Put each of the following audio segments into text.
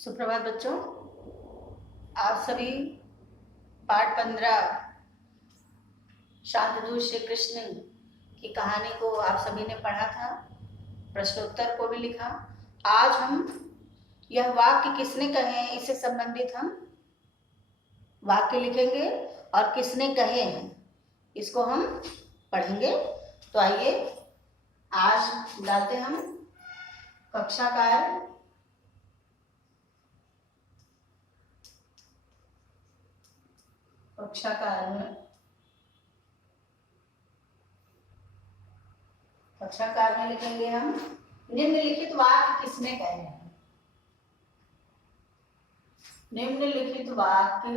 सुप्रभात बच्चों, आप सभी पाठ 15 शांतदूत श्री कृष्ण की कहानी को आप सभी ने पढ़ा था, प्रश्नोत्तर को भी लिखा। आज हम यह वाक्य किसने कहे हैं इससे संबंधित हम वाक्य लिखेंगे और किसने कहे हैं इसको हम पढ़ेंगे। तो आइए आज डालते हम कक्षा कार्य। कक्षा कार्य में लिखेंगे हम निम्नलिखित वाक्य किसने कहे हैं। निम्नलिखित वाक्य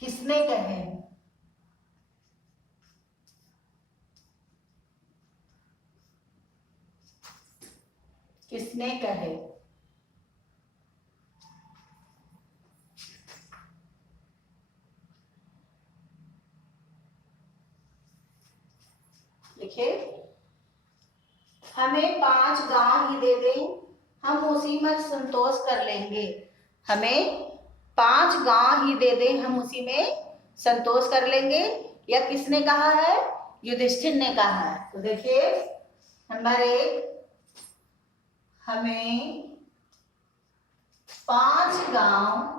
किसने कहे हैं। किसने कहे। लिखे, हमें 5 गांव ही दे दें, हम उसी में संतोष कर लेंगे। हमें 5 गांव ही दे दें, हम उसी में संतोष कर लेंगे। यह किसने कहा है? युधिष्ठिर ने कहा है। तो देखिए नंबर 1, हमें 5 गांव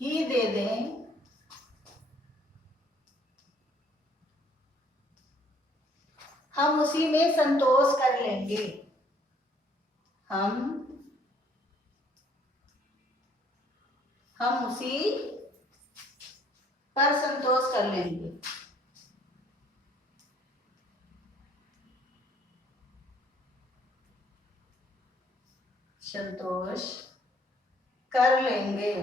ही दे दें, हम उसी में संतोष कर लेंगे। हम उसी पर संतोष कर लेंगे। संतोष कर लेंगे।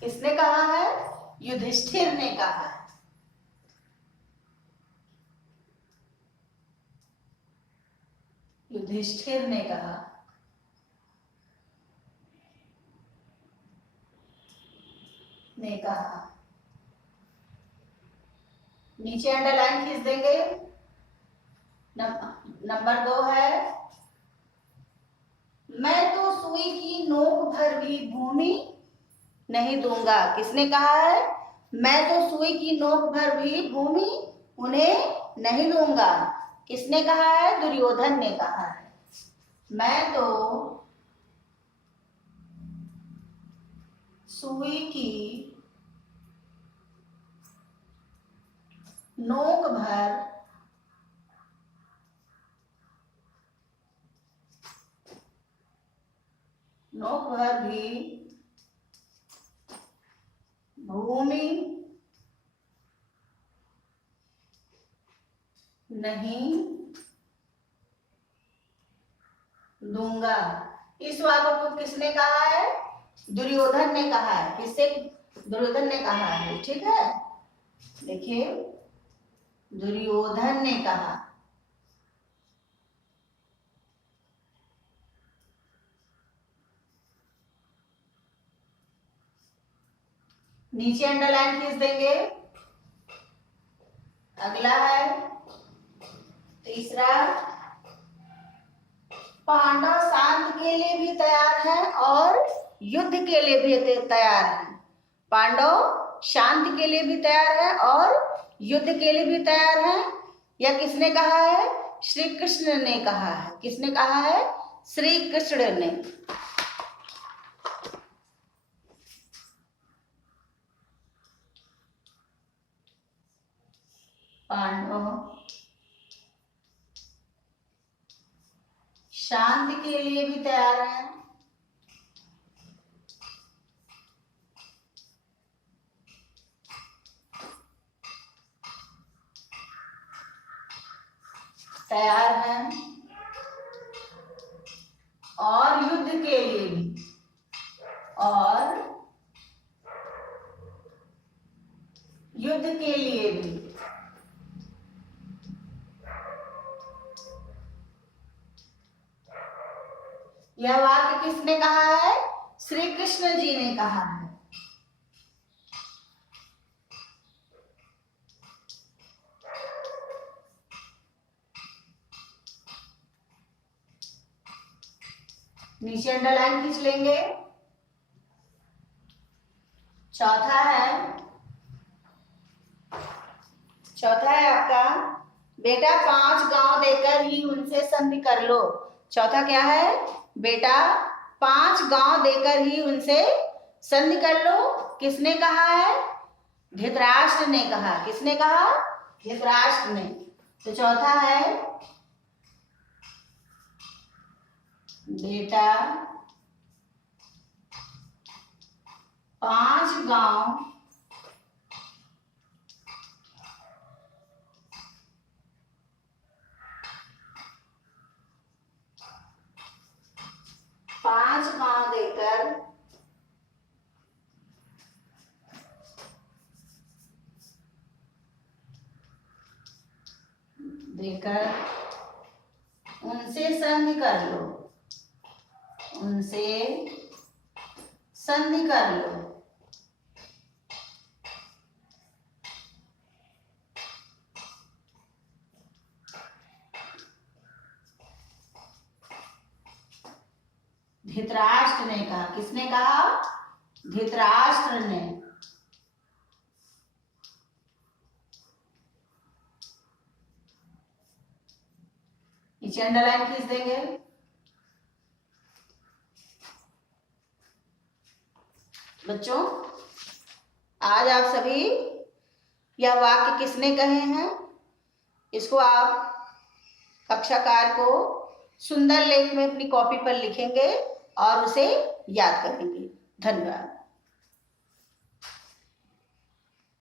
किसने कहा है? युधिष्ठिर ने कहा है। युधिष्ठिर ने कहा। नीचे अंडरलाइन खींच देंगे। नंबर 2 है, मैं तो सुई की नोक भर भी भूमि नहीं दूंगा। किसने कहा है? मैं तो सुई की नोक भर भी भूमि उन्हें नहीं दूंगा। किसने कहा है? दुर्योधन ने कहा है। मैं तो सुई की नोक भर भी भूमि नहीं दूंगा। इस वाक्य को किसने कहा है? दुर्योधन ने कहा है। किससे? दुर्योधन ने कहा है। ठीक है, देखिए दुर्योधन ने कहा। नीचे अंडरलाइन खींच देंगे। अगला है तीसरा, पांडव शांति के लिए भी तैयार हैं और युद्ध के लिए भी तैयार हैं। पांडव शांति के लिए भी तैयार है और युद्ध के लिए भी तैयार हैं। यह किसने कहा है? श्री कृष्ण ने कहा है। किसने कहा है? श्री कृष्ण ने। पांडव शांति के लिए भी तैयार हैं और युद्ध के लिए भी यह वाक्य किसने कहा है? श्री कृष्ण जी ने कहा है। नीचे अंडरलाइन खींच लेंगे। चौथा है आपका, बेटा 5 गांव देकर ही उनसे संधि कर लो। चौथा क्या है? बेटा 5 गांव देकर ही उनसे संधि कर लो। किसने कहा है? धृतराष्ट्र ने कहा। किसने कहा? धृतराष्ट्र ने। तो चौथा है, बेटा 5 गांव देकर उनसे संधि कर लो। उनसे संधि कर लो। धृतराष्ट्र ने कहा। किसने कहा? धृतराष्ट्र ने। नीचे अंडरलाइन खींच देंगे। बच्चों, आज आप सभी यह वाक्य किसने कहे हैं, इसको आप कक्षाकार को सुंदर लेख में अपनी कॉपी पर लिखेंगे और उसे याद करेंगे। धन्यवाद।